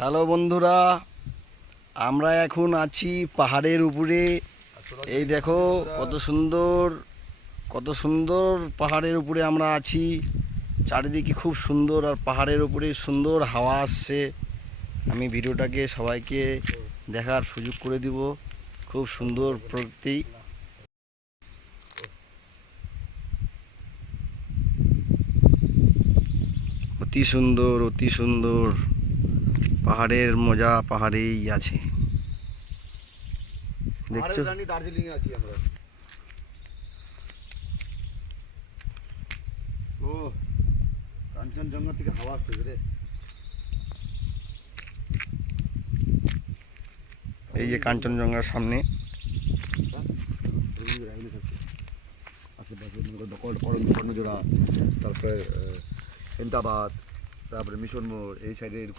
Hello বন্ধুরা, আমরা এখন আছি পাহাড়ের উপরে। এই দেখো কত সুন্দর পাহাড়ের উপরে আমরা আছি। চারিদিকে খুব সুন্দর, আর পাহাড়ের উপরে সুন্দর হাওয়া আসছে। আমি ভিডিওটাকে সবাইকে দেখার সুযোগ করে দিব। খুব সুন্দর প্রকৃতি। অতি সুন্দর পাহাড়ের মজা পাহাড়েই আছে। দেখছো, দার্জিলিং এ আছি আমরা। ও কাঞ্চনজঙ্ঘা থেকে হাওয়া আসতেছে রে। এই যে কাঞ্চনজঙ্ঘার সামনে। আশেপাশে কর্ণজোড়া, তারপরে হেমতাবাদ, তারপরে মিশন মোড়, এই সাইডে